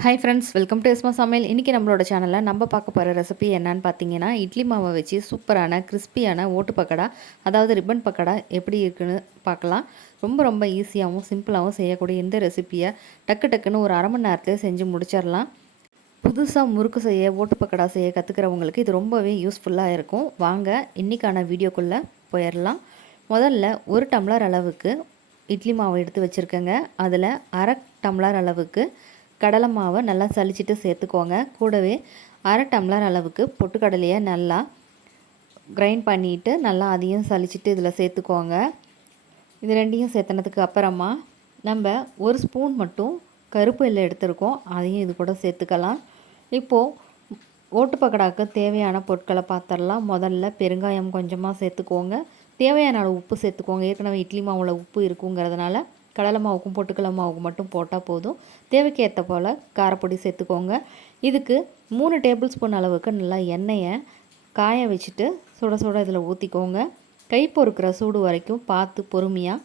Hi friends, welcome to எஸ்மா சமையல். இன்றைக்கி நம்மளோட சேனலில் நம்ம பார்க்க போகிற ரெசிபி என்னன்னு பார்த்தீங்கன்னா, இட்லி மாவை வச்சு சூப்பரான கிறிஸ்பியான ஓட்டு பக்கடா, அதாவது ரிப்பன் பக்கடா எப்படி இருக்குன்னு பார்க்கலாம். ரொம்ப ரொம்ப ஈஸியாகவும் சிம்பிளாகவும் செய்யக்கூடிய இந்த ரெசிப்பியை டக்குன்னு ஒரு அரை மணி நேரத்தில் செஞ்சு முடிச்சிடலாம். புதுசாக முறுக்கு செய்ய, ஓட்டு பக்கடா செய்ய கற்றுக்கிறவங்களுக்கு இது ரொம்பவே யூஸ்ஃபுல்லாக இருக்கும். வாங்க இன்றைக்கான வீடியோக்குள்ளே போயிடலாம். முதல்ல ஒரு டம்ளர் அளவுக்கு இட்லி மாவு எடுத்து வச்சுருக்கேங்க. அதில் அரை டம்ளர் அளவுக்கு கடலை மாவை நல்லா சலிச்சிட்டு சேர்த்துக்கோங்க. கூடவே அரை டம்ளர் அளவுக்கு பொட்டுக்கடலையை நல்லா கிரைண்ட் பண்ணிவிட்டு நல்லா அதையும் சலிச்சிட்டு இதில் சேர்த்துக்கோங்க. இது ரெண்டையும் சேர்த்துனதுக்கு அப்புறமா நம்ம ஒரு ஸ்பூன் மட்டும் கருப்பு எள்ளு எடுத்துருக்கோம், அதையும் இது கூட சேர்த்துக்கலாம். இப்போது ஓட்டு பக்கடாவுக்கு தேவையான பொருட்களை பார்த்துடலாம். முதல்ல பெருங்காயம் கொஞ்சமாக சேர்த்துக்கோங்க. தேவையான அளவு உப்பு சேர்த்துக்கோங்க. ஏற்கனவே இட்லி மாவில் உப்பு இருக்குங்கிறதுனால கடலை மாவுக்கும் பொட்டுக்கடலை மாவுக்கும் மட்டும் போட்டால் போதும். தேவைக்கு ஏற்ற போல் காரப்பொடி சேர்த்துக்கோங்க. இதுக்கு 3 டேபிள் ஸ்பூன் அளவுக்கு நல்லா எண்ணெயை காய வச்சுட்டு சுட சுட இதில் ஊற்றிக்கோங்க. கை பொறுக்கிற சூடு வரைக்கும் பார்த்து பொறுமையாக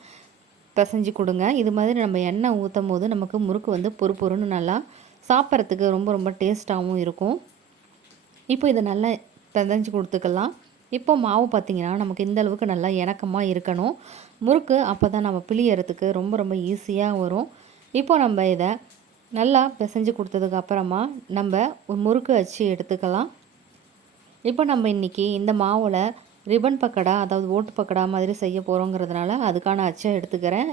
பிசைஞ்சு கொடுங்க. இது மாதிரி நம்ம எண்ணெய் ஊற்றும் போது நமக்கு முறுக்கு வந்து பொறுன்னு நல்லா சாப்பிட்றதுக்கு ரொம்ப ரொம்ப டேஸ்ட்டாகவும் இருக்கும். இப்போ இதை நல்லா பிசைஞ்சு கொடுத்துக்கலாம். இப்போ மாவு பார்த்திங்கன்னா நமக்கு இந்த அளவுக்கு நல்லா இணக்கமாக இருக்கணும். முறுக்கு அப்போ தான் நம்ம பிழியறதுக்கு ரொம்ப ரொம்ப ஈஸியாக வரும். இப்போ நம்ம இதை நல்லா பிசைஞ்சு கொடுத்ததுக்கு அப்புறமா நம்ம ஒரு முறுக்கு அச்சு எடுத்துக்கலாம். இப்போ நம்ம இன்றைக்கி இந்த மாவில் ரிப்பன் பக்கடா, அதாவது ஓட்டு பக்கடா மாதிரி செய்ய போகிறோங்கிறதுனால அதுக்கான அச்சை எடுத்துக்கிறேன்.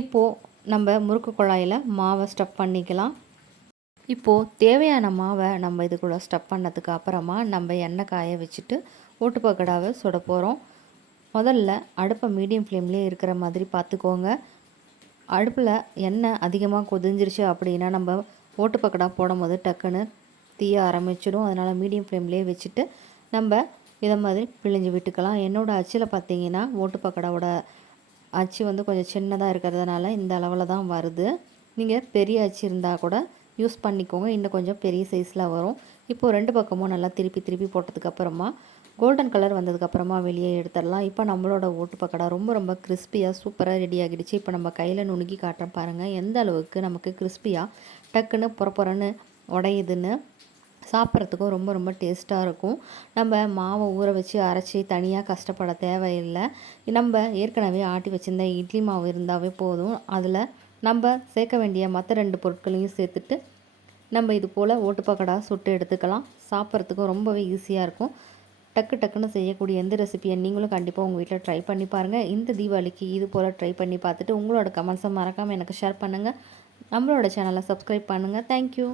இப்போது நம்ம முறுக்கு குழாயில் மாவை ஸ்டஃப் பண்ணிக்கலாம். இப்போது தேவையான மாவை நம்ம இதுக்குள்ளே ஸ்டஃப் பண்ணதுக்கு அப்புறமா நம்ம எண்ணெய் காய வச்சுட்டு ஓட்டு பக்கடாவை சுட போகிறோம். முதல்ல அடுப்பை மீடியம் ஃப்ளேம்லேயே இருக்கிற மாதிரி பார்த்துக்கோங்க. அடுப்பில் எண்ணெய் அதிகமாக கொதிஞ்சிருச்சு அப்படின்னா நம்ம ஓட்டு பக்கடா போடும் போது டக்குன்னு தீய ஆரம்பிச்சிடும். அதனால் மீடியம் ஃப்ளேம்லேயே வச்சுட்டு நம்ம இதை மாதிரி பிழிஞ்சு விட்டுக்கலாம். என்னோடய அச்சில் பார்த்திங்கன்னா ஓட்டு பக்கடாவோட அச்சு வந்து கொஞ்சம் சின்னதாக இருக்கிறதுனால இந்த அளவில் தான் வருது. நீங்கள் பெரிய அச்சு இருந்தால் கூட யூஸ் பண்ணிக்கோங்க, இன்னும் கொஞ்சம் பெரிய சைஸில் வரும். இப்போது 2 பக்கமும் நல்லா திருப்பி போட்டதுக்கப்புறமா கோல்டன் கலர் வந்ததுக்கப்புறமா வெளியே எடுத்துடலாம். இப்போ நம்மளோட ஓட்டு பக்கடா ரொம்ப ரொம்ப கிறிஸ்பியாக சூப்பராக ரெடி ஆகிடுச்சு. இப்போ நம்ம கையில் நுணுக்கி காட்டுறேன் பாருங்கள், எந்த அளவுக்கு நமக்கு கிறிஸ்பியாக டக்குன்னு பொறன்னு உடையுதுன்னு. சாப்பிட்றதுக்கும் ரொம்ப ரொம்ப டேஸ்ட்டாக இருக்கும். நம்ம மாவை ஊற வச்சு அரைச்சி தனியாக கஷ்டப்பட தேவையில்லை. நம்ம ஏற்கனவே ஆட்டி வச்சுருந்த இட்லி மாவு இருந்தாவே போதும். அதில் நம்ம சேர்க்க வேண்டிய மற்ற 2 பொருட்களையும் சேர்த்துட்டு நம்ம இது போல் ஓட்டு பக்கடா சுட்டு எடுத்துக்கலாம். சாப்பிட்றதுக்கும் ரொம்பவே ஈஸியாக இருக்கும். டக்குன்னு செய்யக்கூடிய எந்த ரெசிபியை நீங்களும் கண்டிப்பாக உங்கள் வீட்டில் ட்ரை பண்ணி பாருங்கள். இந்த தீபாவளிக்கு இது போல் ட்ரை பண்ணி பார்த்துட்டு உங்களோட கமெண்ட்ஸை மறக்காமல் எனக்கு ஷேர் பண்ணுங்கள். நம்மளோட சேனலை சப்ஸ்கிரைப் பண்ணுங்கள். தேங்க்யூ.